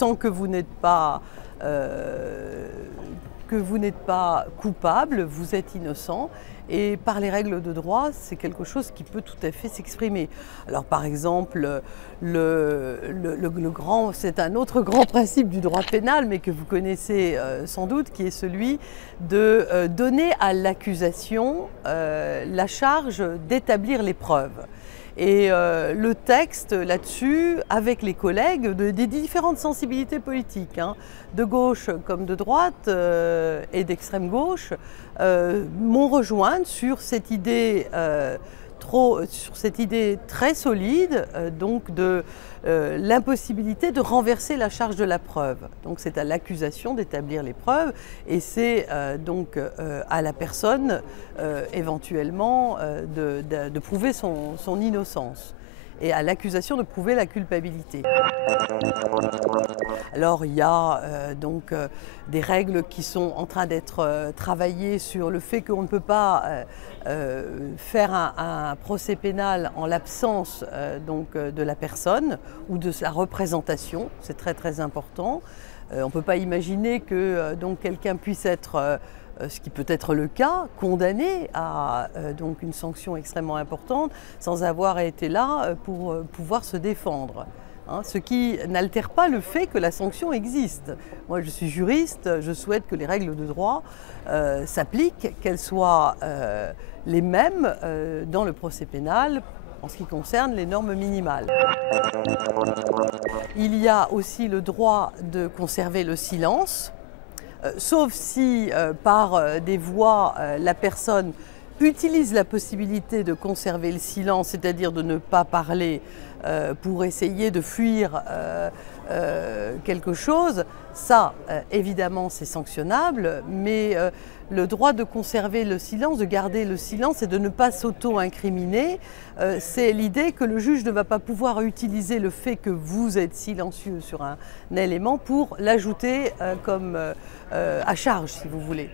tant que vous n'êtes pas coupable, vous êtes innocent. Et par les règles de droit, c'est quelque chose qui peut tout à fait s'exprimer. Alors par exemple, c'est un autre grand principe du droit pénal, mais que vous connaissez sans doute, qui est celui de donner à l'accusation la charge d'établir les preuves. Et le texte là-dessus, avec les collègues des différentes sensibilités politiques, hein, de gauche comme de droite et d'extrême gauche, m'ont rejointe sur cette idée très solide donc de l'impossibilité de renverser la charge de la preuve. Donc c'est à l'accusation d'établir les preuves et c'est donc à la personne éventuellement de prouver son innocence et à l'accusation de prouver la culpabilité. Alors il y a des règles qui sont en train d'être travaillées sur le fait qu'on ne peut pas faire un procès pénal en l'absence de la personne ou de sa représentation, c'est très très important. On ne peut pas imaginer que quelqu'un puisse être ce qui peut être le cas, condamné à une sanction extrêmement importante sans avoir été là pour pouvoir se défendre. Hein, ce qui n'altère pas le fait que la sanction existe. Moi je suis juriste, je souhaite que les règles de droit s'appliquent, qu'elles soient les mêmes dans le procès pénal en ce qui concerne les normes minimales. Il y a aussi le droit de conserver le silence. Sauf si par des voies la personne utilise la possibilité de conserver le silence, c'est-à-dire de ne pas parler pour essayer de fuir quelque chose, ça évidemment c'est sanctionnable, mais le droit de conserver le silence, de garder le silence et de ne pas s'auto-incriminer, c'est l'idée que le juge ne va pas pouvoir utiliser le fait que vous êtes silencieux sur un élément pour l'ajouter comme à charge, si vous voulez.